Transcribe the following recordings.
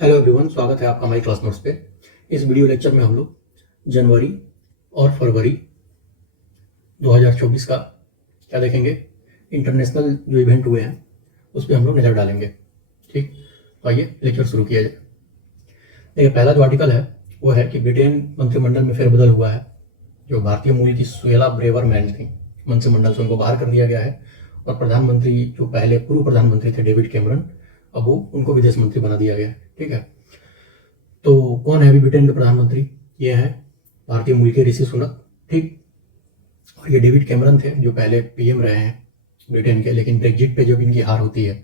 Hello everyone, स्वागत है आपका हमारी क्लास नोट्स पे। इस वीडियो लेक्चर में हम लोग जनवरी और फरवरी 2024 का क्या देखेंगे, इंटरनेशनल जो इवेंट हुए हैं उस पर हम लोग नज़र डालेंगे। ठीक, तो आइए लेक्चर शुरू किया जाए। देखिए, पहला जो आर्टिकल है वो है कि ब्रिटेन मंत्रिमंडल में फेरबदल हुआ है। जो भारतीय मूल की सुएला ब्रेवरमैन थी, मंत्रिमंडल से उनको बाहर कर दिया गया है और प्रधानमंत्री जो पहले पूर्व प्रधानमंत्री थे डेविड कैमरन, अब वो उनको विदेश मंत्री बना दिया गया है। ठीक है, तो कौन है अभी ब्रिटेन के प्रधानमंत्री? ये है भारतीय मूल के ऋषि सुनक। ठीक, और ये डेविड कैमरन थे जो पहले पीएम रहे हैं ब्रिटेन के, लेकिन ब्रेग्जिट पे जब इनकी हार होती है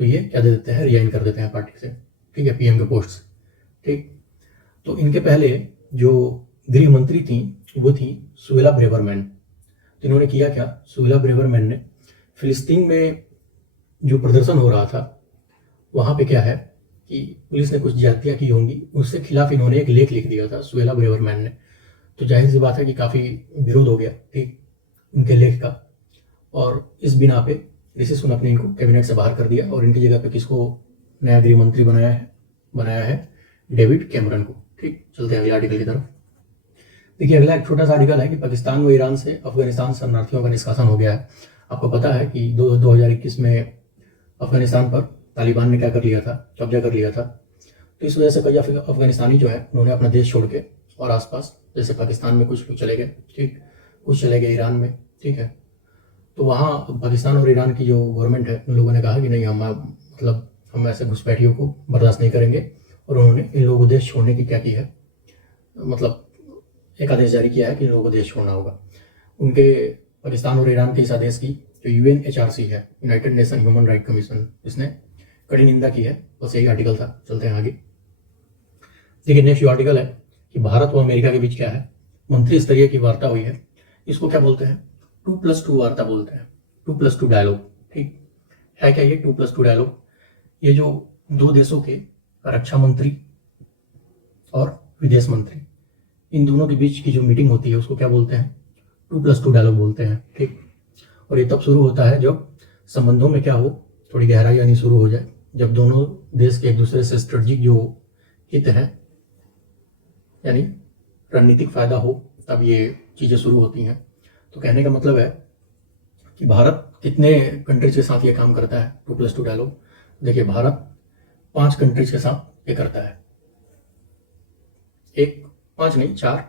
तो ये क्या दे देते हैं, रिजाइन कर देते हैं पार्टी से। ठीक है, पीएम के पोस्ट से। ठीक, तो इनके पहले जो गृह मंत्री थी वो थी सुएला ब्रेवरमैन। तो इन्होंने किया क्या, सुएला ब्रेवरमैन ने फिलिस्तीन में जो प्रदर्शन हो रहा था वहाँ पे क्या है कि पुलिस ने कुछ ज्यादतियाँ की होंगी, उसके खिलाफ इन्होंने एक लेख लिख दिया था सुएला ब्रेवरमैन ने। तो जाहिर सी बात है कि काफ़ी विरोध हो गया ठीक उनके लेख का, और इस बिना पे ऋषि सुनक ने इनको कैबिनेट से बाहर कर दिया और इनकी जगह पे किसको नया गृह मंत्री बनाया है डेविड कैमरन को। ठीक, चलते हैं अगले आर्टिकल की तरफ। देखिए, अगला एक छोटा सा आर्टिकल है कि पाकिस्तान व ईरान से अफगानिस्तान शरणार्थियों का निष्कासन हो गया है। आपको पता है कि 2021 में अफगानिस्तान पर तालिबान ने क्या कर लिया था, कब्जा कर लिया था। तो इस वजह से कई अफगानिस्तानी जो है उन्होंने अपना देश छोड़ के और आसपास जैसे पाकिस्तान में कुछ लोग चले गए, ठीक, कुछ चले गए ईरान में। ठीक है, तो वहाँ पाकिस्तान और ईरान की जो गवर्नमेंट है उन लोगों ने कहा कि नहीं, हम ऐसे घुसपैठियों को बर्दाश्त नहीं करेंगे, और उन्होंने इन लोगों को देश छोड़ने की क्या की है, एक आदेश जारी किया है कि इन लोगों को देश छोड़ना होगा। उनके पाकिस्तान और ईरान के इस आदेश की जो UNHRC है, United nation human right commission, इसने कड़ी निंदा की है। बस यही आर्टिकल था, चलते हैं आगे। देखिए, नेक्स्ट जो आर्टिकल है कि भारत व अमेरिका के बीच क्या है, मंत्री स्तरीय की वार्ता हुई है। इसको क्या बोलते हैं, 2+2 वार्ता बोलते हैं, 2+2 डायलॉग। ठीक है, क्या ये 2+2 डायलॉग? ये जो दो देशों के रक्षा मंत्री और विदेश मंत्री, इन दोनों के बीच की जो मीटिंग होती है उसको क्या बोलते हैं, 2+2 डायलॉग बोलते हैं। ठीक, और ये तब शुरू होता है जब संबंधों में क्या हो, थोड़ी गहराई आनी शुरू हो जाए, जब दोनों देश के एक दूसरे से स्ट्रेटजिक जो हित है यानी रणनीतिक फायदा हो, तब ये चीज़ें शुरू होती हैं। तो कहने का मतलब है कि भारत कितने कंट्रीज के साथ ये काम करता है 2+2 डायलॉग। देखिए, भारत 5 कंट्रीज के साथ ये करता है, 5 नहीं 4।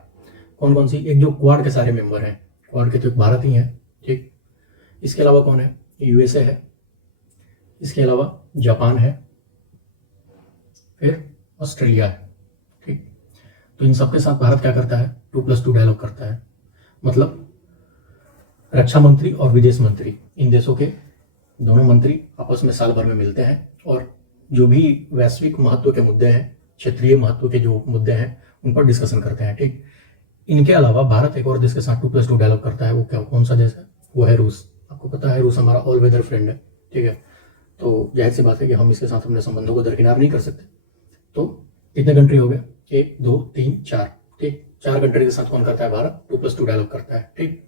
कौन कौन सी? एक जो क्वाड के सारे मेंबर हैं, क्वाड के तो भारत ही हैं। ठीक, इसके अलावा कौन है, USA है, इसके अलावा जापान है, फिर ऑस्ट्रेलिया है। ठीक, तो इन सबके साथ भारत क्या करता है, 2+2 डायलॉग करता है। मतलब रक्षा मंत्री और विदेश मंत्री, इन देशों के दोनों मंत्री आपस में साल भर में मिलते हैं और जो भी वैश्विक महत्व के मुद्दे हैं, क्षेत्रीय महत्व के जो मुद्दे हैं, उन पर डिस्कशन करते हैं। ठीक, इनके अलावा भारत एक और देश के साथ 2+2 डायलॉग करता है। वो क्या, कौन सा देश है? वो है रूस। आपको पता है रूस हमारा ऑल वेदर फ्रेंड है। ठीक है, तो जाहिर सी बात है कि हम इसके साथ अपने संबंधों को दरकिनार नहीं कर सकते। तो कितने कंट्री हो गए, 1 2 3 4। ठीक, 4 कंट्री के साथ कौन करता है, भारत 2+2 डायलॉग करता है। ठीक,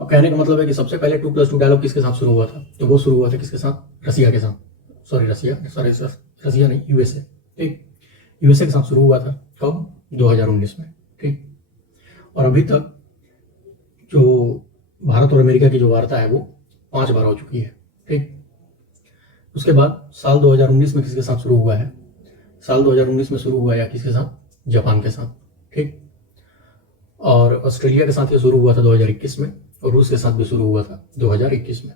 अब कहने का मतलब है कि सबसे पहले 2+2 डायलॉग किसके साथ शुरू हुआ था, तो वो शुरू हुआ था किसके साथ, रसिया के साथ। रसिया नहीं, USA। ठीक, USA के साथ शुरू हुआ था कब, 2019 में। ठीक, और अभी तक जो भारत और अमेरिका की जो वार्ता है वो 5 बार हो चुकी है। ठीक, उसके बाद साल 2019 में किसके साथ शुरू हुआ है, साल 2019 में शुरू हुआ या किसके साथ, जापान के साथ। ठीक, और ऑस्ट्रेलिया के साथ ये शुरू हुआ था 2021 में, और रूस के साथ भी शुरू हुआ था 2021 में।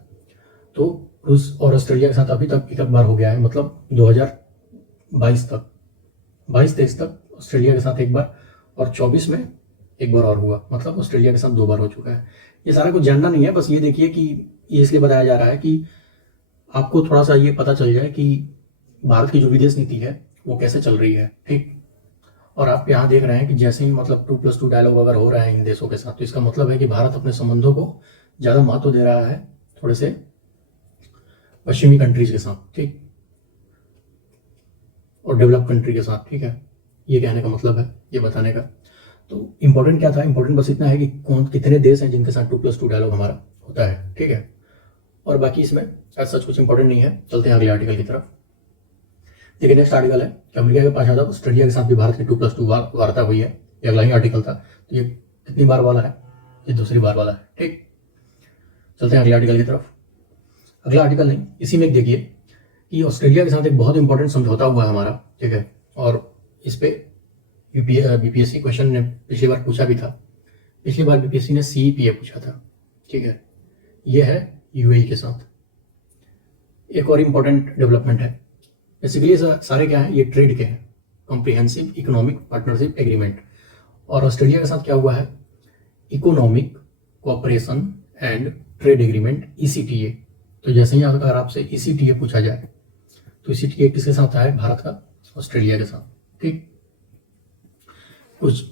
तो रूस और ऑस्ट्रेलिया के साथ अभी तक एक बार हो गया है, मतलब 2022 तक, 22-23 तक ऑस्ट्रेलिया के साथ एक बार, और 24 में एक बार और हुआ, मतलब ऑस्ट्रेलिया के साथ 2 बार हो चुका है। ये सारा कुछ जानना नहीं है, बस ये देखिए कि ये इसलिए बताया जा रहा है कि आपको थोड़ा सा ये पता चल जाए कि भारत की जो विदेश नीति है वो कैसे चल रही है। ठीक, और आप यहाँ देख रहे हैं कि जैसे ही 2+2 डायलॉग अगर हो रहा है इन देशों के साथ, तो इसका मतलब है कि भारत अपने संबंधों को ज़्यादा महत्व दे रहा है थोड़े से पश्चिमी कंट्रीज के साथ। ठीक, और डेवलप कंट्री के साथ। ठीक है, ये कहने का मतलब है, ये बताने का। तो इम्पोर्टेंट क्या था, इम्पोर्टेंट बस इतना है कि कितने देश हैं जिनके साथ 2+2 डायलॉग हमारा होता है। ठीक है, और बाकी इसमें सच कुछ इंपॉर्टेंट नहीं है। चलते हैं अगले आर्टिकल की तरफ। देखिए नेक्स्ट आर्टिकल है कि अमेरिका के पास ऑस्ट्रेलिया के साथ भी भारत की 2+2 वार्ता हुई है। ये अगला ही आर्टिकल था। तो ये कितनी बार वाला है? ये दूसरी बार वाला है। ठीक, चलते हैं अगले आर्टिकल की तरफ। अगला आर्टिकल नहीं, इसी में देखिए कि ऑस्ट्रेलिया के साथ एक बहुत इंपॉर्टेंट समझौता हुआ है हमारा, ठीक है, और इस पे बीपीएससी क्वेश्चन ने पिछली बार पूछा भी था। पिछली बार बीपीएससी ने सीईपीए पूछा था, ठीक है। ये है यूएई के साथ। एक और इम्पोर्टेंट डेवलपमेंट है, बेसिकली सारे क्या है, ये ट्रेड के हैं, कॉम्प्रिहेंसिव इकोनॉमिक पार्टनरशिप एग्रीमेंट। और ऑस्ट्रेलिया के साथ क्या हुआ है, economic cooperation and trade agreement ECTA। तो जैसे ही अगर आपसे ECTA पूछा जाए तो ECTA किसके साथ है? भारत का ऑस्ट्रेलिया के साथ। ठीक, कुछ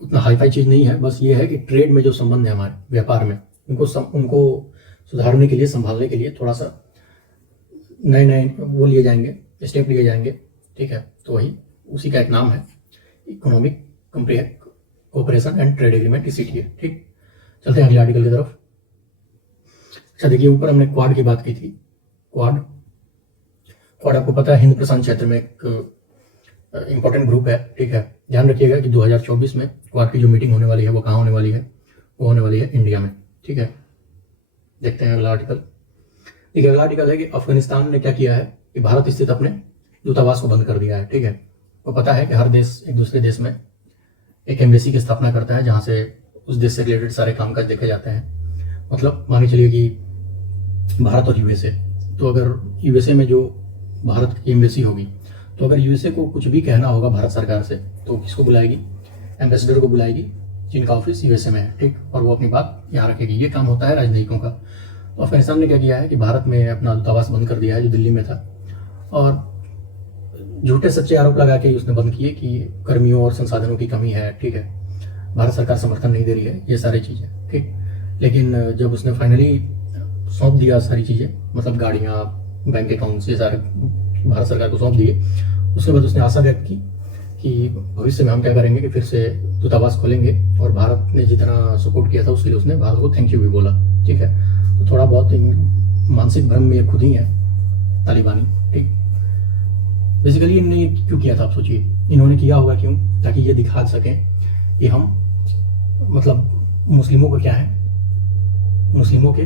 उतना हाईफाई चीज़ नहीं है, बस ये है कि ट्रेड में जो संबंध है हमारे व्यापार में, उनको सुधारने के लिए, संभालने के लिए थोड़ा सा नए वो लिए जाएंगे, स्टेप लिए जाएंगे, ठीक है। तो वही उसी का एक नाम है economic cooperation and trade agreement ECTA। ठीक, चलते हैं अगले आर्टिकल की तरफ। अच्छा देखिए, ऊपर हमने क्वाड की बात की थी। क्वाड आपको पता है हिंद प्रशांत क्षेत्र में एक इंपॉर्टेंट ग्रुप है, ठीक है। ध्यान रखिएगा कि 2024 में क्वाड की जो मीटिंग होने वाली है वो कहाँ होने वाली है? वो होने वाली है इंडिया में, ठीक है। देखते हैं अगला आर्टिकल। देखिए अगला आर्टिकल है कि अफगानिस्तान ने क्या किया है कि भारत स्थित अपने दूतावास को बंद कर दिया है, ठीक है। तो पता है कि हर देश एक दूसरे देश में एक एम्बेसी की स्थापना करता है जहाँ से उस देश से रिलेटेड सारे कामकाज देखे जाते हैं। मतलब मान के चलिए कि भारत और यूएसए, तो अगर यूएसए में जो भारत की एम्बेसी होगी, तो अगर यूएसए को कुछ भी कहना होगा भारत सरकार से तो किसको बुलाएगी? एम्बेसडर को बुलाएगी, जिनका ऑफिस यूएसए में है, ठीक, और वो अपनी बात यहाँ रखेगी। ये काम होता है राजनयिकों का। तो अफगानिस्तान ने क्या किया है कि भारत में अपना दूतावास बंद कर दिया है जो दिल्ली में था, और झूठे सच्चे आरोप लगा के उसने बंद किए कि कर्मियों और संसाधनों की कमी है, ठीक है, भारत सरकार समर्थन नहीं दे रही है, ये सारी चीज़ें, ठीक। लेकिन जब उसने फाइनली सौंप दिया सारी चीज़ें, मतलब गाड़ियाँ, बैंक अकाउंट्स, ये सारे भारत सरकार को सौंप दिए, उसके बाद उसने आशा व्यक्त की कि भविष्य में हम क्या करेंगे कि फिर से दूतावास खोलेंगे, और भारत ने जितना सपोर्ट किया था उसके लिए उसने भारत को थैंक यू भी बोला, ठीक है। तो थोड़ा बहुत मानसिक भ्रम में खुद ही है तालिबानी, ठीक। बेसिकली इन्होंने क्यों किया था आप सोचिए, इन्होंने किया होगा क्यों? ताकि ये दिखा सकें कि हम मतलब मुस्लिमों को क्या है, मुस्लिमों के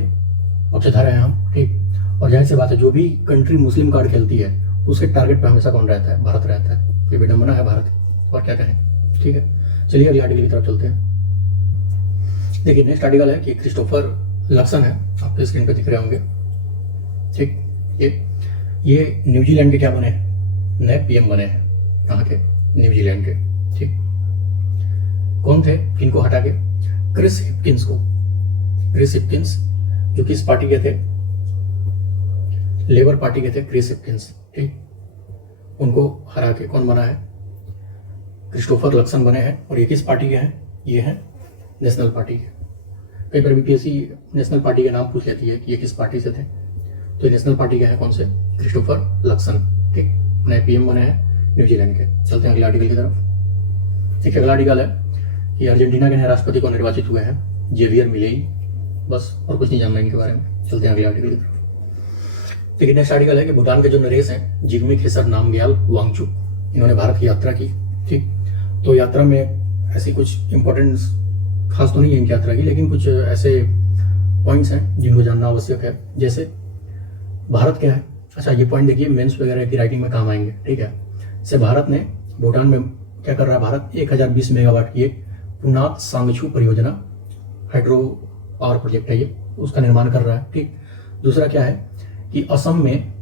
पक्षधर हैं हम, ठीक। और जाहिर सी बात है जो भी कंट्री मुस्लिम कार्ड खेलती है उसके टारगेट पे हमेशा कौन रहता है? भारत रहता है। ये विडंबना है भारत की, और क्या कहें, ठीक है। चलिए अगले आर्टिकल की तरफ चलते हैं। देखिए नेक्स्ट आर्टिकल है कि क्रिस्टोफर लक्सन है, आपके स्क्रीन पे दिख रहे होंगे, ठीक। ये न्यूजीलैंड के क्या बने हैं? नए PM बने हैं। कहाँ के? न्यूजीलैंड के, ठीक। कौन थे? किनको हटा के? क्रिस हिपकिंस को। क्रिस हिपकिंस जो किस पार्टी के थे? लेबर पार्टी के थे क्रिस हिपकिंस, ठीक। उनको हरा के कौन बना है? क्रिस्टोफर लक्सन बने हैं। और ये किस पार्टी के हैं? ये हैं नेशनल पार्टी के। कई बार बीपीएससी नेशनल पार्टी के नाम पूछ लेती है कि ये किस पार्टी से थे, तो ये नेशनल पार्टी के हैं। कौन से? क्रिस्टोफर लक्सन, ठीक। नए PM बने हैं न्यूजीलैंड के। चलते हैं अगले आर्टिकल की तरफ। देखिए अगला आर्टिकल है कि अर्जेंटीना के नए राष्ट्रपति को निर्वाचित हुए हैं जेवियर मिलेई। बस और कुछ नहीं जानना इनके बारे में। चलते हैं अगले आर्टिकल की तरफ। देखिए नेक्स्ट आर्टिकल है कि भूटान के जो नरेश हैं जिग्मे खेसर नामग्याल वांगचुक, इन्होंने भारत की यात्रा की, ठीक। तो यात्रा में ऐसी कुछ इंपॉर्टेंस खास तो नहीं है इनकी यात्रा की, लेकिन कुछ ऐसे पॉइंट्स हैं जिनको जानना आवश्यक है। जैसे भारत क्या है, अच्छा ये पॉइंट देखिए मेंस वगैरह की राइटिंग में काम आएंगे, ठीक है। जैसे भारत ने भूटान में क्या कर रहा है, भारत 1020 मेगावाट की एक पुनात सांगछू परियोजना, हाइड्रो पावर प्रोजेक्ट है ये, उसका निर्माण कर रहा है, ठीक। दूसरा क्या है कि असम में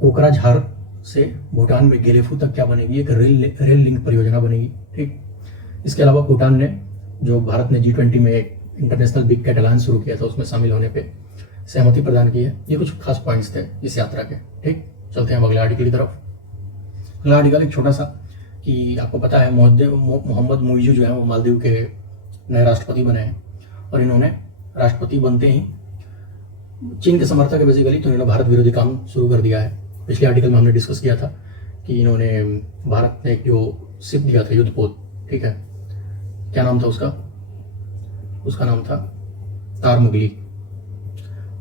कोकराझार से भूटान में गेलेफू तक क्या बनेगी, एक रेल लिंक परियोजना बनेगी, ठीक। इसके अलावा भूटान ने जो भारत ने G20 में एक इंटरनेशनल बिग कैट अलायंस शुरू किया था उसमें शामिल होने पे सहमति प्रदान की है। ये कुछ खास पॉइंट्स थे इस यात्रा के, ठीक। चलते हैं अगले आर्टिकल की तरफ। अगला आर्टिकल एक छोटा सा कि आपको पता है मोहम्मद मुइज़ू जो है वो मालदीव के नए राष्ट्रपति बने हैं, और इन्होंने राष्ट्रपति बनते ही चीन के समर्थक है बेसिकली, तो इन्होंने भारत विरोधी काम शुरू कर दिया है। पिछले आर्टिकल में हमने डिस्कस किया था कि इन्होंने भारत ने जो शिप दिया था युद्धपोत, ठीक है, क्या नाम था उसका? उसका नाम था तार मुगली,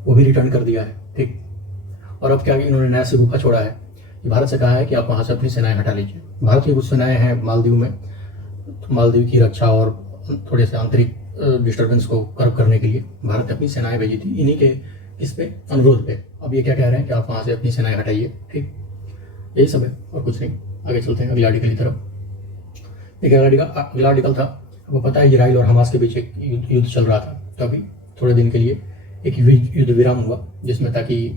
वो भी रिटर्न कर दिया है, ठीक। और अब क्या इन्होंने नया सिगुफा छोड़ा है कि भारत से कहा है कि आप वहाँ से अपनी सेनाएं हटा लीजिए। भारत की कुछ सेनाएं हैं मालदीव में, तो मालदीव की रक्षा और थोड़े से आंतरिक डिस्टर्बेंस को कर्व करने के लिए भारत ने अपनी सेनाएं भेजी थी, इन्हीं के इस पे अनुरोध पे। अब ये क्या कह रहे हैं कि आप वहाँ से अपनी सेनाएं हटाइए, ठीक, यही सब है और कुछ नहीं। आगे चलते हैं अगले आर्टिकल की तरफ। देखिए अगला आर्टिकल था, आपको पता है इजराइल और हमास के बीच एक युद्ध चल रहा था, तो अभी थोड़े दिन के लिए एक युद्ध विराम हुआ, जिसमें ताकि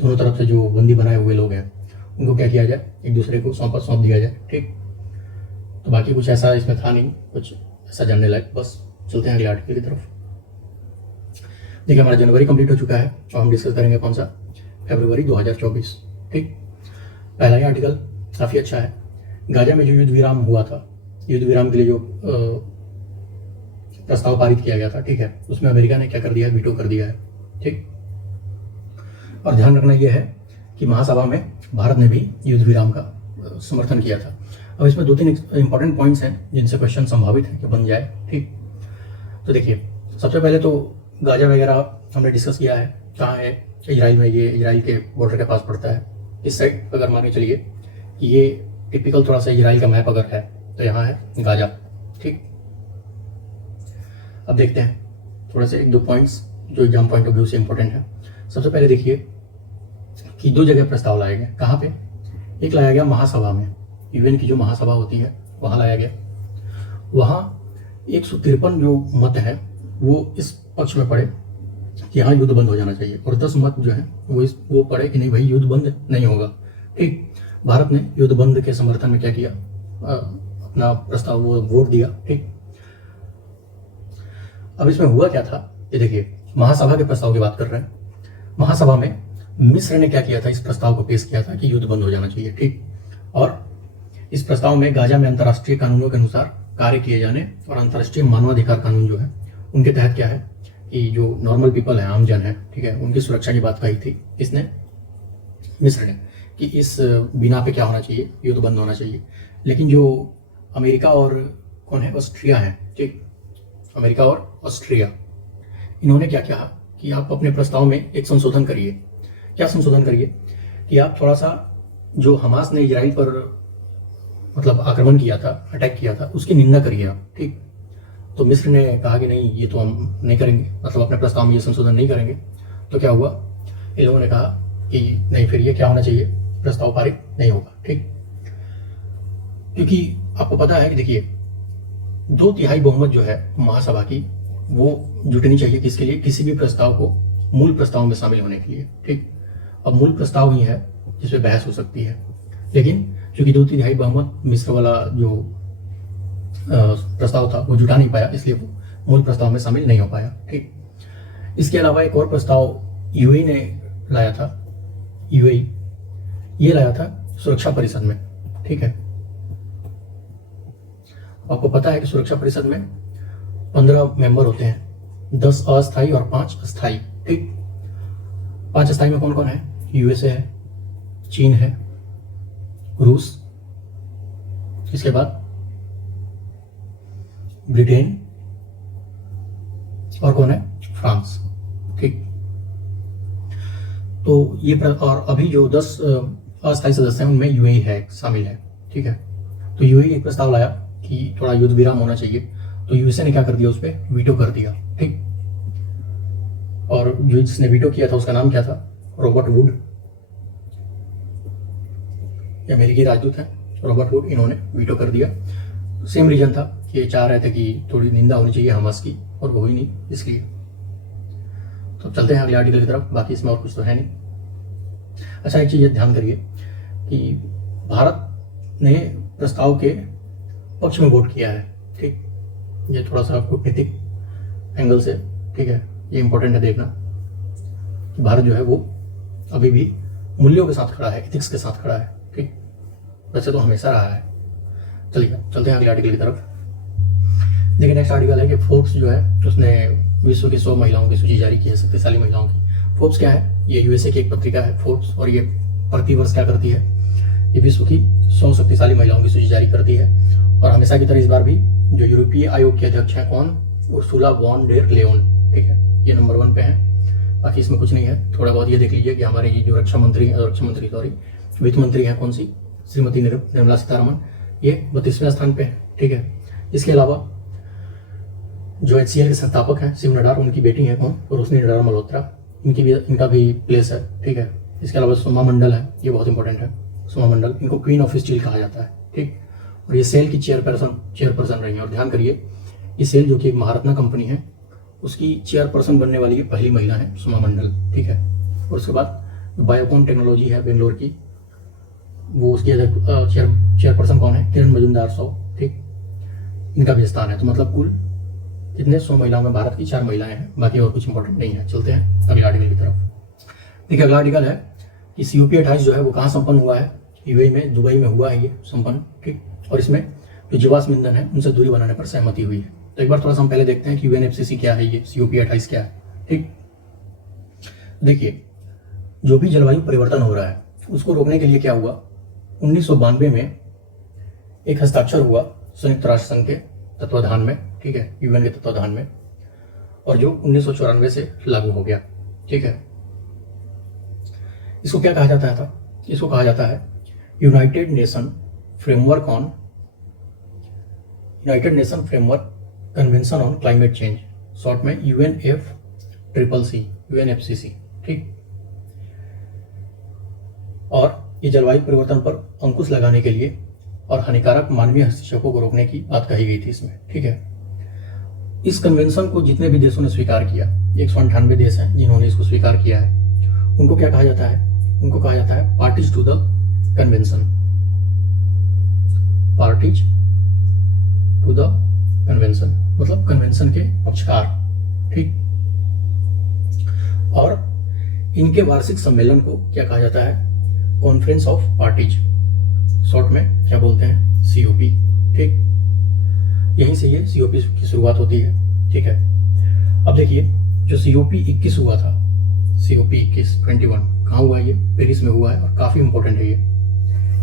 दोनों तरफ से जो बंदी बनाए हुए लोग हैं उनको क्या किया जाए, एक दूसरे को सौंप दिया जाए, ठीक। तो बाकी कुछ ऐसा इसमें था नहीं, कुछ ऐसा जानने लायक। बस चलते हैं अगले आर्टिकल की तरफ। देखिए हमारा जनवरी कंप्लीट हो चुका है और हम डिस्कस करेंगे कौन सा, फरवरी 2024, ठीक। पहला ही आर्टिकल काफ़ी अच्छा है। गाजा में जो युद्ध विराम हुआ था, युद्ध विराम के लिए जो प्रस्ताव पारित किया गया था, ठीक है, उसमें अमेरिका ने क्या कर दिया है, वीटो कर दिया है, ठीक। और ध्यान रखना यह है कि महासभा में भारत ने भी युद्ध विराम का समर्थन किया था। अब इसमें 2-3 इंपॉर्टेंट पॉइंट्स हैं जिनसे क्वेश्चन संभावित है कि बन जाए, ठीक। तो देखिए सबसे पहले तो गाजा वगैरह हमने डिस्कस किया है, कहाँ है, इजराइल में, ये इजराइल के बॉर्डर के पास पड़ता है। इस साइड अगर मान के चलिए कि ये टिपिकल थोड़ा सा इजराइल का मैप अगर है तो यहाँ है गाजा, ठीक। अब देखते हैं थोड़े से 1-2 पॉइंट्स जो एग्जाम पॉइंट ऑफ व्यू से इंपॉर्टेंट है। सबसे पहले देखिए कि 2 जगह प्रस्ताव लाए गए, कहाँ पे, एक लाया गया महासभा में, यूएन की जो महासभा होती है वहाँ लाया गया। वहाँ 153 जो मत है वो इस पक्ष में पड़े कि हाँ युद्ध बंद हो जाना चाहिए, और 10 मत जो है वो पड़े कि नहीं भाई युद्ध बंद नहीं होगा, ठीक। भारत ने युद्ध बंद के समर्थन में क्या किया, अपना प्रस्ताव वो वोट दिया, ठीक। अब इसमें हुआ क्या था, ये देखिए महासभा के प्रस्ताव की बात कर रहे हैं। महासभा में मिस्र ने क्या किया था, इस प्रस्ताव को पेश किया था कि युद्ध बंद हो जाना चाहिए, ठीक। और इस प्रस्ताव में गाजा में अंतर्राष्ट्रीय कानूनों के अनुसार कार्य किए जाने और अंतर्राष्ट्रीय मानवाधिकार कानून जो है उनके तहत क्या है कि जो नॉर्मल पीपल है, आम जन है, ठीक है, उनकी सुरक्षा की बात कही थी इसने, मिस्र ने, कि इस बिना पे क्या होना चाहिए, युद्ध बंद होना चाहिए। लेकिन जो अमेरिका और कौन है, ऑस्ट्रिया है, ठीक, अमेरिका और ऑस्ट्रिया, इन्होंने क्या कहा कि आप अपने प्रस्ताव में एक संशोधन करिए। क्या संशोधन करिए कि आप थोड़ा सा जो हमास ने इजराइल पर मतलब आक्रमण किया था, अटैक किया था, उसकी निंदा करिए आप, ठीक। तो मिस्र ने कहा कि नहीं ये तो हम नहीं करेंगे, मतलब अपने प्रस्ताव में ये संशोधन नहीं करेंगे। तो क्या हुआ, इन लोगों ने कहा कि नहीं फिर ये क्या होना चाहिए, प्रस्ताव पारित नहीं होगा, ठीक। क्योंकि आपको पता है कि देखिए 2/3 बहुमत जो है महासभा की वो जुटनी चाहिए किसके लिए, किसी भी प्रस्ताव को मूल प्रस्ताव में शामिल होने के लिए, ठीक। अब मूल प्रस्ताव ही है जिसपे बहस हो सकती है, लेकिन क्योंकि 2/3 बहुमत मिस्र वाला जो प्रस्ताव था वो जुटा नहीं पाया, इसलिए वो मूल प्रस्ताव में शामिल नहीं हो पाया, ठीक। इसके अलावा एक और प्रस्ताव यूएई ने लाया था, यूएई ये लाया था सुरक्षा परिषद में, ठीक है। आपको पता है कि सुरक्षा परिषद में 15 मेंबर होते हैं, 10 अस्थायी और 5 अस्थायी, ठीक। 5 अस्थायी में कौन कौन है, यूएसए है, चीन है, रूस, इसके बाद ब्रिटेन और कौन है, फ्रांस, ठीक। तो ये और अभी जो 10 अस्थायी सदस्य हैं उनमें यूएई है, शामिल है, ठीक है। तो यूएई एक प्रस्ताव लाया कि थोड़ा युद्ध विराम होना चाहिए, तो यूएसए ने क्या कर दिया, उस पर वीटो कर दिया, ठीक। और जो जिसने वीटो किया था उसका नाम क्या था, रॉबर्ट वुड, ये अमेरिकी राजदूत हैं, रॉबर्ट वुड, इन्होंने वीटो कर दिया। सेम रीजन था कि ये चाह रहे थे कि थोड़ी निंदा होनी चाहिए हमास की, और वो ही नहीं, इसलिए। तो चलते हैं अगले आर्टिकल की तरफ, बाकी इसमें और कुछ तो है नहीं। अच्छा एक चीज ये ध्यान करिए कि भारत ने प्रस्ताव के पक्ष में वोट किया है, ठीक। ये थोड़ा सा कूटनीतिक एंगल से, ठीक है, ये इंपॉर्टेंट है देखना कि भारत जो है वो अभी भी मूल्यों के साथ खड़ा है, एथिक्स के साथ खड़ा है, ठीक। वैसे तो हमेशा रहा है। चलिए चलते हैं अगले आर्टिकल की तरफ। देखिए नेक्स्ट आर्टिकल है कि फोर्ब्स जो है उसने विश्व की 100 महिलाओं की सूची जारी की है, शक्तिशाली महिलाओं की। फोर्ब्स क्या है, ये यूएसए की एक पत्रिका है फोर्ब्स, और ये प्रतिवर्ष क्या करती है, ये विश्व की 100 शक्तिशाली महिलाओं की सूची जारी करती है। और हमेशा की तरह इस बार भी जो यूरोपीय आयोग के अध्यक्ष हैं कौन, उर्सुला वॉन डेर लेओन, ठीक है, ये नंबर 1 पे है। बाकी इसमें कुछ नहीं है, थोड़ा बहुत ये देख लीजिए कि हमारे ये जो रक्षा मंत्री वित्त मंत्री हैं कौन सी, श्रीमती निर्मला सीतारमण, ये 32वें स्थान पे है। ठीक है, इसके अलावा जो HCL के संस्थापक हैं शिव नडार, उनकी बेटी हैं कौन, रोशनी नडार मल्होत्रा, इनका भी प्लेस है। ठीक है, इसके अलावा सोमा मंडल है, ये बहुत इंपॉर्टेंट है, सोमा मंडल, इनको क्वीन ऑफ स्टील कहा जाता है। ठीक, और ये सेल की चेयरपर्सन रही हैं। और ध्यान करिए, ये सेल जो कि एक महारत्ना कंपनी है, उसकी चेयरपर्सन बनने वाली ये पहली महिला है, सोमा मंडल। ठीक है, और उसके बाद बायोकॉन टेक्नोलॉजी है बेंगलोर की, वो उसकी चेयरपर्सन कौन है, किरण मजुमदार साहू। ठीक, इनका भी स्थान है। तो मतलब कुल कितने 100 महिलाओं में भारत की 4 महिलाएं हैं, बाकी और कुछ इंपॉर्टेंट नहीं है। चलते हैं अगले आर्टिकल की तरफ। देखिए, अगला आर्टिकल है कि COP28 जो है वो कहाँ संपन्न हुआ है, UAE में, दुबई में हुआ है ये संपन्न। ठीक, और इसमें जो जीवाश्म ईंधन है उनसे दूरी बनाने पर सहमति हुई है। तो एक बार थोड़ा सा हम पहले देखते हैं कि UNFCCC क्या है, ये COP28 क्या है। ठीक, देखिए, जो भी जलवायु परिवर्तन हो रहा है उसको रोकने के लिए क्या हुआ, 1992 में एक हस्ताक्षर हुआ संयुक्त राष्ट्र संघ के तत्वाधान में। ठीक है, UN के तत्वाधान में, और जो 1994 से लागू हो गया। ठीक है, इसको क्या कहा जाता था, इसको कहा जाता है United nation framework convention on climate change, short में UNFCCC। ठीक, और ये जलवायु परिवर्तन पर अंकुश लगाने के लिए और हानिकारक मानवीय हस्तक्षेपों को रोकने की बात कही गई थी इसमें। ठीक है, इस कन्वेंशन को जितने भी देशों ने स्वीकार किया, 198 देश हैं जिन्होंने इसको स्वीकार किया है, उनको क्या कहा जाता है, उनको कहा जाता है parties to the convention, parties to the convention, मतलब कन्वेंशन के पक्षकार। ठीक, और इनके वार्षिक सम्मेलन को क्या कहा जाता है, कॉन्फ्रेंस ऑफ पार्टीज, शॉर्ट में क्या बोलते हैं, COP। ठीक, यहीं से ये COP की शुरुआत होती है। ठीक है, अब देखिए, जो COP 21 हुआ था, COP 21 कहाँ हुआ, ये पेरिस में हुआ है, और काफ़ी इंपॉर्टेंट है ये।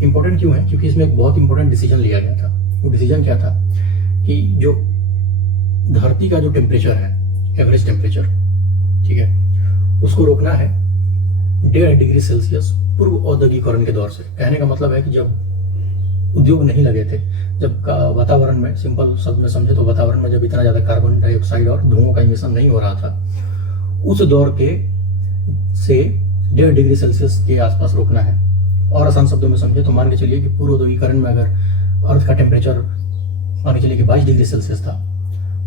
इंपॉर्टेंट क्यों है, क्योंकि इसमें एक बहुत इंपॉर्टेंट डिसीजन लिया गया था। वो डिसीजन क्या था कि जो धरती का जो टेम्परेचर है, एवरेज टेम्परेचर, ठीक है, उसको रोकना है 1.5 डिग्री सेल्सियस पूर्व औद्योगिकरण के दौर से। कहने का मतलब है कि जब उद्योग नहीं लगे थे, जब वातावरण में, सिंपल शब्द में समझे तो वातावरण में जब इतना ज़्यादा कार्बन डाइऑक्साइड और धुओं का इमिशन नहीं हो रहा था, उस दौर के से 1.5 डिग्री सेल्सियस के आसपास रोकना है। और आसान शब्दों में समझे तो मान के चलिए कि पूर्व औद्योगिकरण में अगर अर्थ का टेम्परेचर मान के चलिए कि 22 डिग्री सेल्सियस था,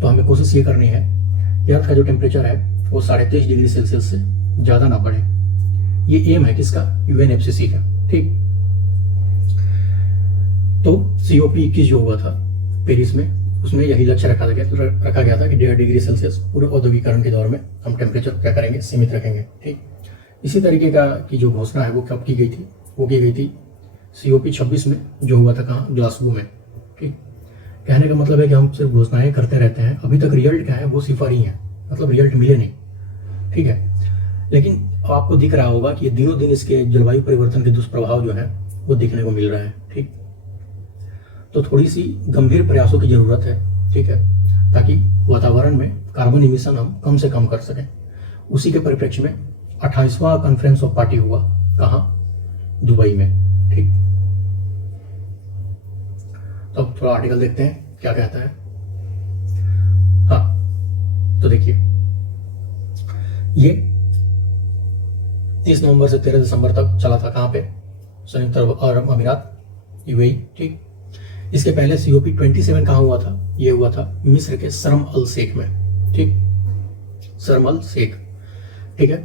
तो हमें कोशिश ये करनी है कि अर्थ का जो टेम्परेचर है वो 23.5 डिग्री सेल्सियस से ज़्यादा ना बढ़े। ये एम है किसका, UNFCCC का। ठीक, तो COP 21 जो हुआ था पेरिस में, उसमें यही लक्ष्य रखा गया था कि 1.5 डिग्री सेल्सियस पूरे औद्योगिकरण के दौर में हम टेम्परेचर क्या करेंगे, सीमित रखेंगे। ठीक, इसी तरीके का की जो घोषणा है वो कब की गई थी, वो की गई थी COP 26 में, जो हुआ था कहाँ, ग्लासगो में। ठीक, कहने का मतलब है कि हम सिर्फ घोषणाएं करते रहते हैं, अभी तक रिजल्ट क्या है वो सिफर ही है, मतलब रिजल्ट मिले नहीं। ठीक है, लेकिन आपको दिख रहा होगा कि दिनों दिन इसके जलवायु परिवर्तन के दुष्प्रभाव जो है वो दिखने को मिल रहे हैं। ठीक, तो थोड़ी सी गंभीर प्रयासों की जरूरत है। ठीक है, ताकि वातावरण में कार्बन इमिशन हम कम से कम कर सकें। उसी के परिप्रेक्ष्य में 28वां कॉन्फ्रेंस ऑफ पार्टी हुआ, कहाँ, दुबई में। ठीक, तो अब थोड़ा आर्टिकल देखते हैं क्या कहता है। हाँ, तो देखिए, ये 30 नवंबर से 13 दिसंबर तक चला था, कहाँ पे, संयुक्त अरब अमीरात, UAE। ठीक, इसके पहले COP 27 कहाँ हुआ था, ये हुआ था मिस्र के शर्म अल शेख में। ठीक, शर्म अल शेख। ठीक है,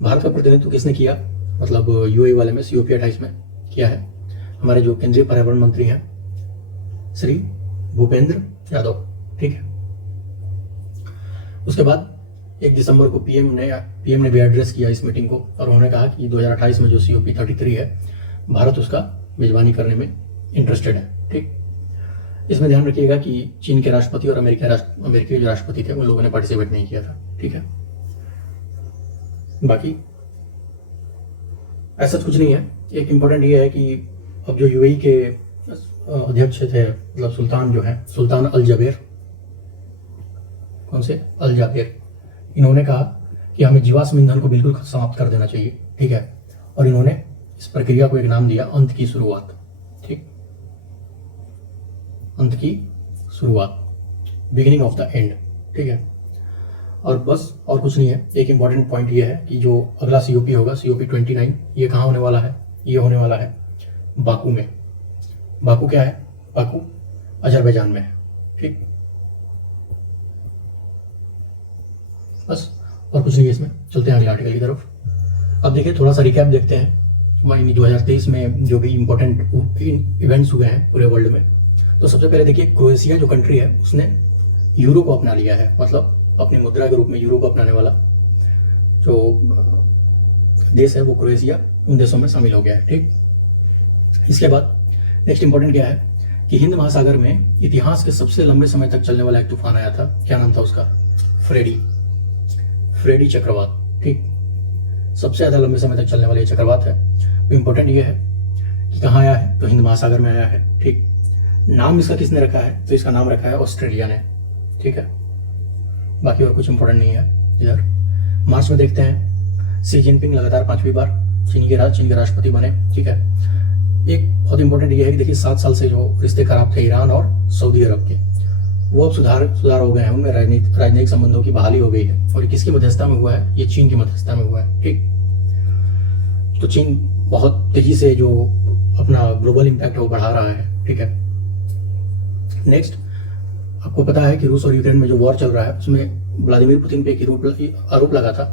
भारत का प्रतिनिधित्व किसने किया, मतलब UAE वाले में, COP 28 में किया है हमारे जो केंद्रीय पर्यावरण मंत्री हैं श्री भूपेंद्र यादव। ठीक है, उसके बाद 1 दिसंबर को PM ने भी एड्रेस किया इस मीटिंग को, और उन्होंने कहा कि 2028 में जो COP 33 है, भारत उसका मेजबानी करने में इंटरेस्टेड है। ठीक, इसमें ध्यान रखिएगा कि चीन के राष्ट्रपति और अमेरिकी जो राष्ट्रपति थे उन लोगों ने पार्टिसिपेट नहीं किया था। ठीक है, बाकी ऐसा कुछ नहीं है। एक इम्पोर्टेंट ये है कि अब जो UAE के अध्यक्ष थे, मतलब सुल्तान जो है, सुल्तान अल जबेर, कौन से, अल जाबेर, इन्होंने कहा कि हमें जीवाश्म ईंधन को बिल्कुल समाप्त कर देना चाहिए। ठीक है, और इन्होंने इस प्रक्रिया को एक नाम दिया अंत की शुरुआत। ठीक, अंत की शुरुआत, बिगिनिंग ऑफ द एंड। ठीक है, और बस और कुछ नहीं है। एक इंपॉर्टेंट पॉइंट ये है कि जो अगला COP होगा, COP 29, ये कहाँ होने वाला है? ये होने वाला है बाकू में। बाकू क्या है? बाकू अजरबैजान में है। ठीक, बस और कुछ नहीं है इसमें। चलते हैं अगले आर्टिकल की तरफ। अब देखिए, थोड़ा सा रिकैप देखते हैं 2023 में जो भी इंपॉर्टेंट इवेंट्स हुए हैं पूरे वर्ल्ड में। तो सबसे पहले देखिए, क्रोएशिया जो कंट्री है उसने यूरो को अपना लिया है, मतलब अपनी मुद्रा के रूप में यूरो को अपनाने वाला जो देश है वो क्रोएशिया उन देशों में शामिल हो गया है। ठीक, इसके बाद नेक्स्ट इंपॉर्टेंट क्या है कि हिंद महासागर में इतिहास के सबसे लंबे समय तक चलने वाला एक तूफान आया था। क्या नाम था उसका? फ्रेडी चक्रवात। ठीक, सबसे ज्यादा लंबे समय तक चलने वाला ये चक्रवात है। तो इंपॉर्टेंट ये है कि कहाँ आया है? तो हिंद महासागर में आया है। ठीक, नाम इसका किसने रखा है? तो इसका नाम रखा है ऑस्ट्रेलिया ने। ठीक है, बाकी और कुछ इंपॉर्टेंट नहीं है इधर। मार्च में देखते हैं शी जिनपिंग लगातार 5वीं बार चीन के राष्ट्रपति बने। ठीक है, एक बहुत इंपॉर्टेंट ये है कि देखिए 7 साल से जो रिश्ते खराब थे ईरान और सऊदी अरब के, वो अब सुधार हो गए हैं। उनमें राजनीतिक संबंधों की बहाली हो गई है। और ये किसकी मध्यस्थता में हुआ है? ये चीन की मध्यस्थता में हुआ है। ठीक, तो चीन बहुत तेजी से जो अपना ग्लोबल इम्पैक्ट है वो बढ़ा रहा है। ठीक है, नेक्स्ट, आपको पता है कि रूस और यूक्रेन में जो वॉर चल रहा है उसमें व्लादिमीर पुतिन पे एक आरोप लगा था।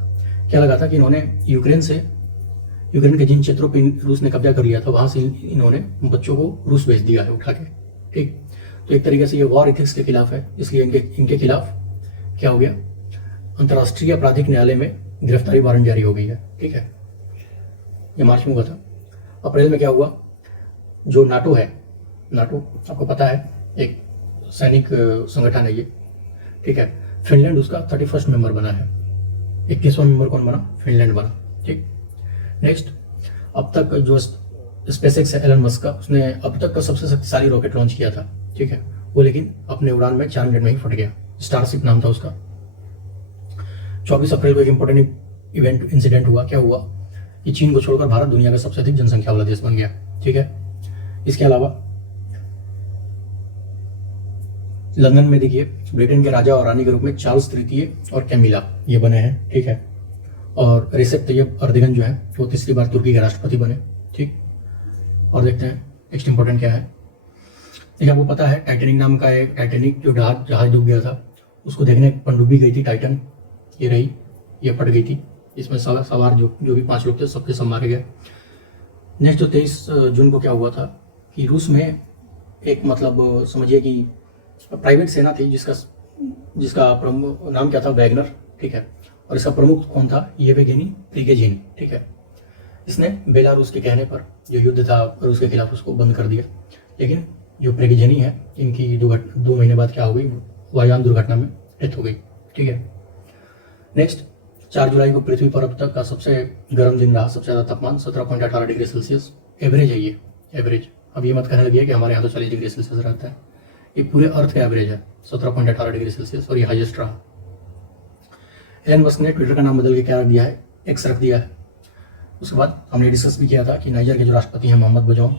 क्या लगा था? कि इन्होंने यूक्रेन के जिन क्षेत्रों पे रूस ने कब्जा कर लिया था वहां से इन्होंने बच्चों को रूस भेज दिया है उठा के। ठीक, तो एक तरीके से ये वॉर एथिक्स के खिलाफ है, इसलिए इनके खिलाफ क्या हो गया? अंतर्राष्ट्रीय आपराधिक न्यायालय में गिरफ्तारी वारंट जारी हो गई है। ठीक है, ये मार्च में हुआ था। अप्रैल में क्या हुआ? जो नाटो है, नाटो आपको पता है एक सैनिक संगठन है ये। ठीक है, फिनलैंड उसका 31st मेंबर बना है। 21वां मेंबर कौन बना? फिनलैंड बना। ठीक, नेक्स्ट, अब तक जो स्पेसएक्स है एलन मस्क का, उसने अब तक का सबसे शक्तिशाली रॉकेट लॉन्च किया था। ठीक है, वो लेकिन अपने उड़ान में 4 मिनट में ही फट गया। स्टारशिप नाम था उसका। 24 अप्रैल को एक इंपॉर्टेंट इंसिडेंट हुआ। क्या हुआ कि चीन को छोड़कर भारत दुनिया का सबसे अधिक जनसंख्या वाला देश बन गया। ठीक है, इसके अलावा लंदन में देखिए ब्रिटेन के राजा और रानी के रूप में चार्ल्स तृतीय और कैमिला ये बने हैं। ठीक है, और रेसेप तैयब अर्दगन जो है वो 3री बार तुर्की के राष्ट्रपति बने। ठीक, और देखते हैं नेक्स्ट इंपॉर्टेंट क्या है। देखिए, आपको पता है टाइटैनिक जो जहाज डूब गया था उसको देखने पनडुब्बी गई थी टाइटन। ये रही, ये फट गई थी। इसमें सवार जो भी 5 लोग थे सबके सब मारे गए। नेक्स्ट जो 23 जून को क्या हुआ था कि रूस में एक मतलब समझिए कि प्राइवेट सेना थी जिसका प्रमुख नाम क्या था? वैगनर। ठीक है, और इसका प्रमुख कौन था? Yevgeny Prigozhin. ठीक है, इसने बेलारूस के कहने पर जो युद्ध था रूस के खिलाफ उसको बंद कर दिया। लेकिन जो प्रिगोजिनी है इनकी 2 महीने बाद क्या हो गई? वायुयान दुर्घटना में डेथ हो गई। ठीक है, नेक्स्ट 4 जुलाई को पृथ्वी पर अब तक का सबसे गर्म दिन रहा। सबसे ज़्यादा तापमान 17.18 डिग्री सेल्सियस एवरेज है। ये एवरेज, अब ये मत कहने लगिए कि हमारे यहाँ तो 40 डिग्री सेल्सियस रहता है। ये पूरे अर्थ का एवरेज है 17.18 डिग्री सेल्सियस और ये हाईएस्ट रहा। एलन मस्क ने ट्विटर का नाम बदल के क्या रख दिया है? एक्स रख दिया है। उसके बाद हमने डिस्कस भी किया था कि नाइजर के जो राष्ट्रपति हैं मोहम्मद बजौम,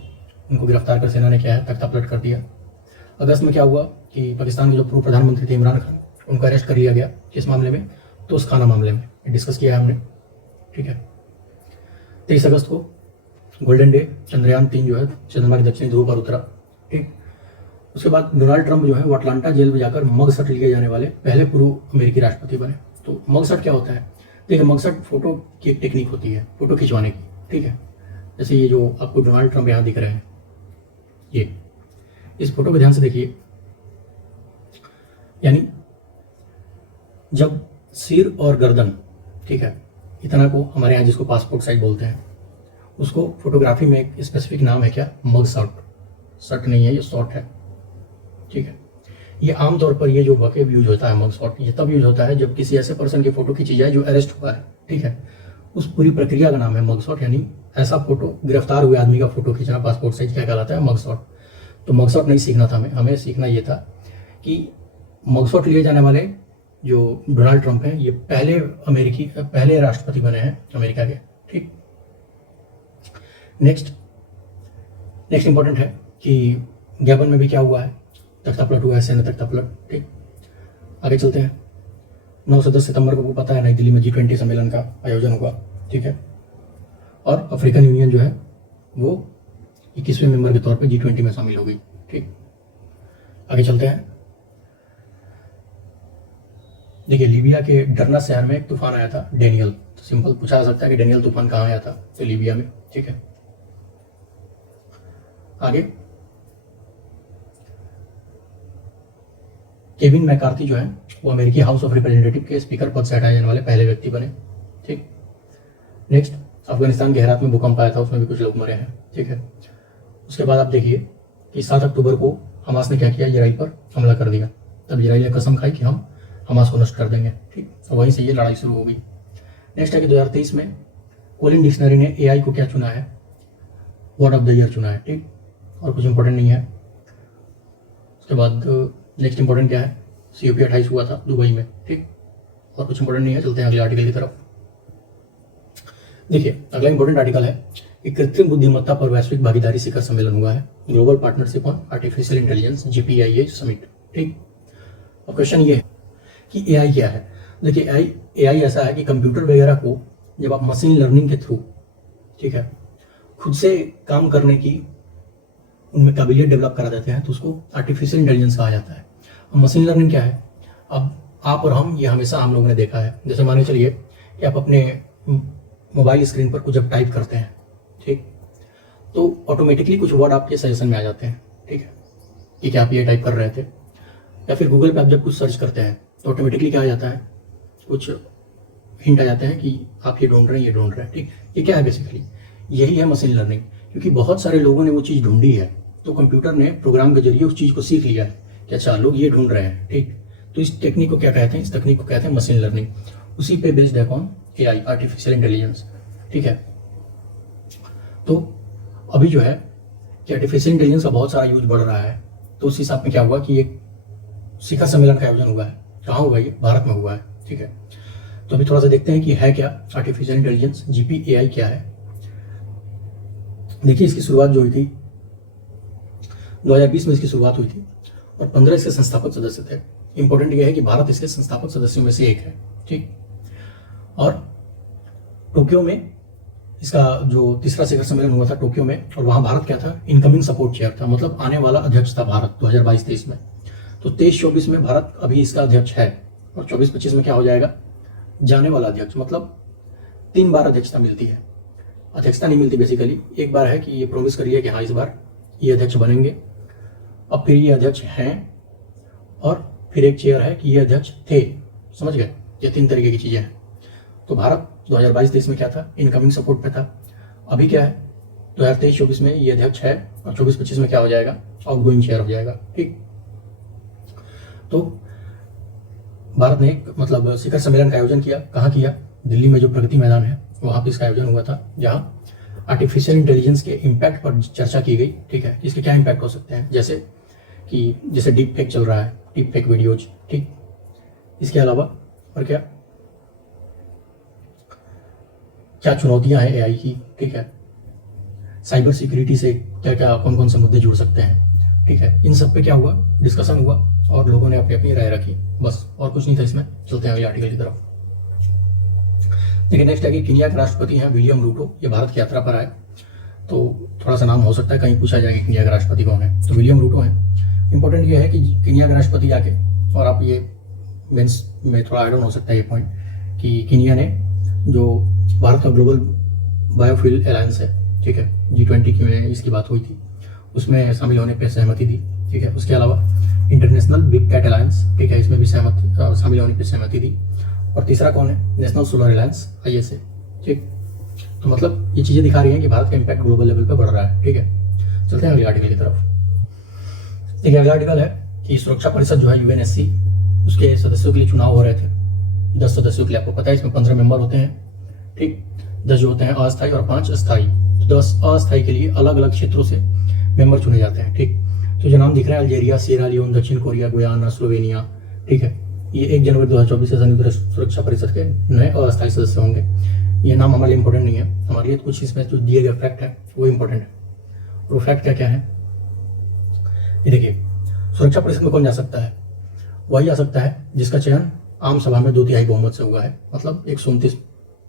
उनको गिरफ्तार कर सेना ने क्या है? तख्ता पलट कर दिया। अगस्त में क्या हुआ कि पाकिस्तान के जो पूर्व प्रधानमंत्री थे इमरान खान, उनको अरेस्ट कर लिया गया। किस मामले में? तो उस खाना मामले में डिस्कस किया है हमने। ठीक है, 23 अगस्त को गोल्डन डे, चंद्रयान 3 जो है चंद्रमा के दक्षिणी ध्रुव पर उतरा। ठीक, उसके बाद डोनाल्ड ट्रंप जो है वो अटलांटा जेल में जाकर मगशॉट लिए जाने वाले पहले पूर्व अमेरिकी राष्ट्रपति बने। तो मगशॉट क्या होता है? देखिए, मगशॉट फोटो की एक टेक्निक होती है फोटो खिंचवाने की। ठीक है, जैसे ये जो आपको डोनाल्ड ट्रंप यहाँ दिख रहे हैं, ये इस फोटो को ध्यान से देखिए। यानी जब सिर और गर्दन, ठीक है, इतना को हमारे यहाँ जिसको पासपोर्ट साइज बोलते हैं, उसको फोटोग्राफी में एक स्पेसिफिक नाम है क्या? मग शॉट। शॉट नहीं है, ये शॉट है। ठीक है, ये आमतौर पर ये जो वकेब यूज होता है मग शॉट, ये तब यूज होता है जब किसी ऐसे पर्सन की फोटो खींची जाए जो अरेस्ट हुआ है। ठीक है, उस पूरी प्रक्रिया का नाम है मग शॉट। यानी ऐसा फोटो, गिरफ्तार हुए आदमी का फोटो खींचना पासपोर्ट साइज क्या कहलाता है? मग शॉट। तो मग शॉट नहीं सीखना था हमें सीखना ये था कि मग शॉट लिए जाने वाले जो डोनाल्ड ट्रंप हैं, ये पहले राष्ट्रपति बने हैं अमेरिका के। ठीक, नेक्स्ट इंपॉर्टेंट है कि गैबन में भी क्या हुआ है, तख्तापलट हुआ है, सैन्य तख्तापलट। ठीक, आगे चलते हैं। 9 से 10 सितंबर को पता है नई दिल्ली में G20 सम्मेलन का आयोजन हुआ। ठीक है, और अफ्रीकन यूनियन जो है वो 21वें मेंबर के तौर पे G20 में शामिल हो गई। ठीक, आगे चलते हैं। देखिए, लीबिया के डरना शहर में एक तूफान आया था, डेनियल। तो सिंपल पूछा जा सकता है कि डेनियल तूफान कहाँ आया था, तो लीबिया में। ठीक है, आगे केविन मैकार्थी जो है वो अमेरिकी हाउस ऑफ रिप्रेजेंटेटिव के स्पीकर पद से हटाए जाने वाले पहले व्यक्ति बने। ठीक, नेक्स्ट, अफगानिस्तान के हेरात में भूकंप आया था, उसमें भी कुछ लोग मरे हैं। ठीक है, उसके बाद आप देखिए कि 7 अक्टूबर को हमास ने क्या किया, इजराइल पर हमला कर दिया। तब इजराइल ने कसम खाई कि हम हमास को नष्ट कर देंगे। ठीक, तो वहीं से ये लड़ाई शुरू हो गई। नेक्स्ट है कि 2023 में कोलिन डिक्शनरी ने एआई को क्या चुना है, वर्ड ऑफ द ईयर चुना है। ठीक, और कुछ इंपॉर्टेंट नहीं है। उसके बाद नेक्स्ट इंपॉर्टेंट क्या है, COP28 हुआ था दुबई में। ठीक, और कुछ इंपॉर्टेंट नहीं है। चलते हैं अगले आर्टिकल की तरफ। देखिए, अगला इंपॉर्टेंट आर्टिकल है कि कृत्रिम बुद्धिमत्ता पर वैश्विक भागीदारी शिखर सम्मेलन हुआ है, global partnership on artificial intelligence, GPIA summit. ठीक, अब क्वेश्चन ये है कि एआई क्या है। देखिए, एआई ऐसा है कि कंप्यूटर वगैरह को जब आप मशीन लर्निंग के थ्रू, ठीक है, खुद से काम करने की उनमें काबिलियत डेवलप करा देते हैं तो उसको आर्टिफिशियल इंटेलिजेंस कहा जाता है। अब मशीन लर्निंग क्या है, अब आप और हम, ये हमेशा हम लोगों ने देखा है। जैसे मान के चलिए कि आप अपने मोबाइल स्क्रीन पर कुछ जब टाइप करते हैं, ठीक, तो ऑटोमेटिकली कुछ वर्ड आपके सजेशन में आ जाते हैं। ठीक है, कि क्या आप ये टाइप कर रहे थे, या फिर गूगल पे आप जब कुछ सर्च करते हैं तो ऑटोमेटिकली क्या आ जाता है, कुछ हिंट आ जाते हैं कि आप ये ढूंढ रहे हैं, ये ढूंढ रहे हैं। ठीक, ये क्या है, बेसिकली यही है मशीन लर्निंग। क्योंकि बहुत सारे लोगों ने वो चीज़ ढूंढी है, तो कंप्यूटर ने प्रोग्राम के जरिए उस चीज़ को सीख लिया है कि अच्छा लोग ये ढूंढ रहे हैं। ठीक, तो इस टेक्निक को क्या कहते हैं, इस तकनीक को कहते हैं मशीन लर्निंग। उसी पे बेस्ड है कौन, एआई, आर्टिफिशियल इंटेलिजेंस। ठीक है, तो अभी जो है कि आर्टिफिशियल इंटेलिजेंस का बहुत सारा यूज बढ़ रहा है, तो उस हिसाब में क्या हुआ कि एक शिखर सम्मेलन का आयोजन हुआ है। कहाँ हुआ, ये भारत में हुआ है। ठीक है, तो अभी थोड़ा सा देखते हैं कि है क्या आर्टिफिशियल इंटेलिजेंस, GPAI क्या है। देखिए, इसकी शुरुआत जो हुई थी 2020 में इसकी शुरुआत हुई थी और 15 इसके संस्थापक सदस्य थे। इंपॉर्टेंट यह है कि भारत इसके संस्थापक सदस्यों में से एक है। ठीक, और टोक्यो में इसका जो तीसरा शिखर सम्मेलन हुआ था टोक्यो में, और वहां भारत क्या था, इनकमिंग सपोर्ट चेयर था, मतलब आने वाला अध्यक्ष था भारत 2022-23 में। तो 23-24 में भारत अभी इसका अध्यक्ष है, और 24-25 में क्या हो जाएगा, जाने वाला अध्यक्ष। मतलब 3 बार अध्यक्षता मिलती है, अध्यक्षता नहीं मिलती बेसिकली। एक बार है कि ये प्रॉमिस करिए कि हाँ इस बार ये अध्यक्ष बनेंगे, अब फिर ये अध्यक्ष हैं, और फिर एक चेयर है कि ये अध्यक्ष थे। समझ गए, ये 3 तरीके की चीजें हैं। तो भारत 2022-23 में क्या था, इनकमिंग सपोर्ट पे था। अभी क्या है, 2023-24 में ये अध्यक्ष है, और 24-25 में क्या हो जाएगा, आउटगोइंग चेयर हो जाएगा। ठीक, तो भारत ने मतलब शिखर सम्मेलन का आयोजन किया। कहाँ किया, दिल्ली में जो प्रगति मैदान है वहाँ पे इसका आयोजन हुआ था, जहाँ आर्टिफिशियल इंटेलिजेंस के इम्पैक्ट पर चर्चा की गई। ठीक है, इसके क्या इम्पैक्ट हो सकते हैं, जैसे डीप फेक चल रहा है, डीप फेक वीडियोज। ठीक, इसके अलावा और क्या क्या चुनौतियां हैं एआई की। ठीक है, साइबर सिक्योरिटी से क्या क्या कौन कौन से मुद्दे जुड़ सकते हैं। ठीक है, इन सब पे क्या हुआ, डिस्कशन हुआ, और लोगों ने अपनी अपनी राय रखी, बस, और कुछ नहीं था इसमें। चलते हैं अगले आर्टिकल की तरफ। देखिए, नेक्स्ट है कि केन्या के राष्ट्रपति हैं विलियम रूटो, ये भारत की यात्रा पर आए, तो थोड़ा सा नाम हो सकता है कहीं पूछा जाए कि केन्या के राष्ट्रपति कौन है, तो विलियम रूटो हैं। इंपॉर्टेंट ये है कि केन्या के राष्ट्रपति आके, और आप ये मेंस में थोड़ा ऐड ऑन हो सकता है ये पॉइंट, कि केन्या ने जो भारत का ग्लोबल बायोफ्यूल अलायंस है, ठीक है, G20 की में इसकी बात हुई थी, उसमें शामिल होने पर सहमति दी। ठीक है, उसके अलावा इंटरनेशनल बिग कैट अलायंस, ठीक है, इसमें भी शामिल होने पर सहमति दी। और तीसरा कौन है, नेशनल सोलर अलायंस, ISA। ठीक, तो मतलब ये चीजें दिखा रही हैं कि भारत का इंपैक्ट ग्लोबल लेवल पे बढ़ रहा है। ठीक है, चलते हैं अगले आर्टिकल की तरफ। देखिए, अगला आर्टिकल है कि सुरक्षा परिषद जो है UNSC, उसके सदस्यों के लिए चुनाव हो रहे थे, 10 सदस्यों के लिए। आपको पता है इसमें 15 मेंबर होते हैं। ठीक, 10 जो होते हैं अस्थायी और 5 स्थायी। तो 10 अस्थायी के लिए अलग अलग क्षेत्रों से मेंबर चुने जाते हैं। ठीक, तो जो नाम दिख रहा है, अल्जेरिया, सिएरा लियोन, दक्षिण कोरिया, गुयाना, स्लोवेनिया। ठीक है, ये 1 जनवरी 2024 से संयुक्त राष्ट्र सुरक्षा परिषद के नए अस्थायी सदस्य होंगे। ये नाम हमारे लिए इंपॉर्टेंट नहीं है, हमारे लिए कुछ इसमें जो दिए गए फैक्ट है वो इंपॉर्टेंट है। और वो फैक्ट क्या क्या है, ये देखिए, सुरक्षा परिषद में कौन जा सकता है? वही जा सकता है जिसका चयन आम सभा में 2/3 बहुमत से हुआ है। मतलब 129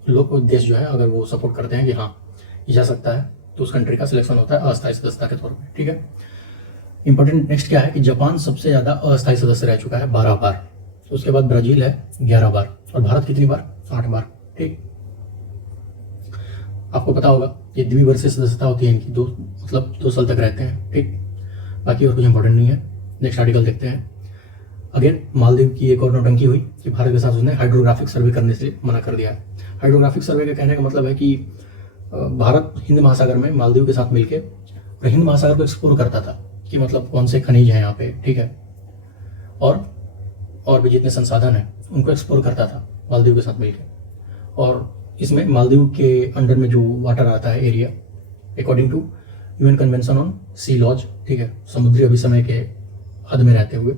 लोग देश जो है अगर वो सपोर्ट करते हैं कि हाँ ये जा सकता है, तो उस कंट्री का सिलेक्शन होता है अस्थायी सदस्यता के तौर पर। ठीक है, इंपॉर्टेंट नेक्स्ट क्या है कि जापान सबसे ज़्यादा अस्थायी सदस्य रह चुका है 12 बार। उसके बाद ब्राजील है 11 बार, और भारत कितनी बार? 8 बार। ठीक, आपको पता होगा ये द्विवर्षीय सदस्यता होती है इनकी, 2 साल तक रहते हैं। ठीक, बाकी और कुछ इंपॉर्टेंट नहीं है। नेक्स्ट आर्टिकल देखते हैं। अगेन मालदीव की एक और नौटंकी हुई कि भारत के साथ उसने हाइड्रोग्राफिक सर्वे करने से मना कर दिया है। हाइड्रोग्राफिक सर्वे का कहने का मतलब है कि भारत हिंद महासागर में मालदीव के साथ मिलकर हिंद महासागर को एक्सप्लोर करता था कि मतलब कौन से खनिज हैं यहाँ पे। ठीक है, और भी जितने संसाधन हैं उनको एक्सप्लोर करता था मालदीव के साथ मिलकर। और इसमें मालदीव के अंडर में जो वाटर आता है area, according to UN convention on sea laws, ठीक है, समुद्री अभिसमय के हद में रहते हुए,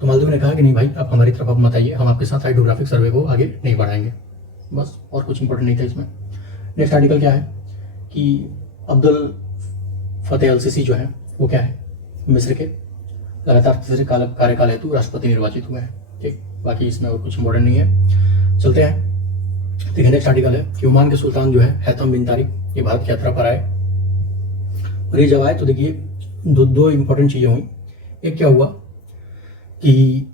तो मालदीव ने कहा कि नहीं भाई आप हमारी तरफ अब मत आइए, हम आपके साथ हाइड्रोग्राफिक सर्वे को आगे नहीं बढ़ाएंगे। बस, और कुछ इंपॉर्टेंट नहीं था इसमें। नेक्स्ट आर्टिकल क्या है कि अब्दुल फतेह अल सीसी जो है वो क्या है, मिस्र के लगातार तीसरे कार्यकाल हेतु राष्ट्रपति निर्वाचित हुए हैं। ठीक, बाकी इसमें और कुछ इंपॉर्टेंट नहीं है। चलते हैं, देखिए नेक्स्ट आर्टिकल है कि ओमान के सुल्तान जो है हैथम बिन तारिक, ये भारत की यात्रा पर आए। और ये जब आए तो देखिए दो इंपॉर्टेंट चीज़ें हुई। एक क्या हुआ कि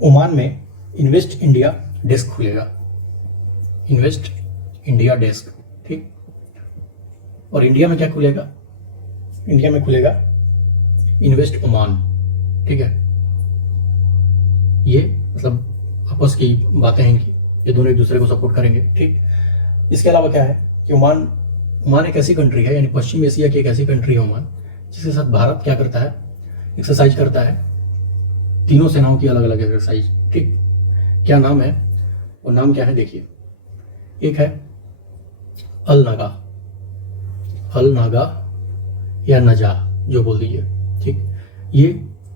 ओमान में इन्वेस्ट इंडिया डेस्क खुलेगा, इन्वेस्ट इंडिया डेस्क। ठीक, और इंडिया में क्या खुलेगा? इंडिया में खुलेगा इन्वेस्ट ओमान। ठीक है, ये मतलब आपस की बातें हैं इनकी, ये दोनों एक दूसरे को सपोर्ट करेंगे। ठीक, इसके अलावा क्या है कि ओमान एक ऐसी कंट्री है, यानी पश्चिम एशिया की एक ऐसी कंट्री है ओमान, जिसके साथ भारत क्या करता है, एक्सरसाइज करता है, तीनों सेनाओं की अलग अलग एक्सरसाइज। ठीक, क्या नाम है? वो नाम क्या है देखिए, एक है अल नागा या नजा जो बोल दीजिए। ठीक, ये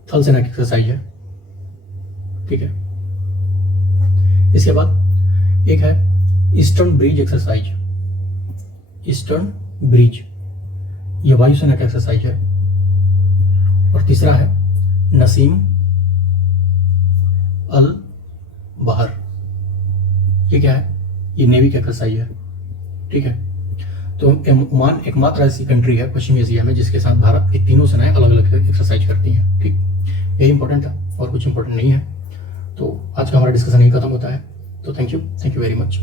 थल सेना की एक्सरसाइज है। ठीक है, इसके बाद एक है eastern bridge exercise, eastern bridge, ये वायुसेना का एक्सरसाइज है। और तीसरा है नसीम अल बहर, ये क्या है? ये नेवी का एक्सरसाइज है। ठीक है, तो ओमान एकमात्र ऐसी कंट्री है पश्चिमी एशिया में जिसके साथ भारत की तीनों सेनाएं अलग अलग एक्सरसाइज करती हैं। ठीक, यही इंपॉर्टेंट था और कुछ इंपॉर्टेंट नहीं है। तो आज का हमारा डिस्कशन यही खत्म होता है। तो थैंक यू वेरी मच।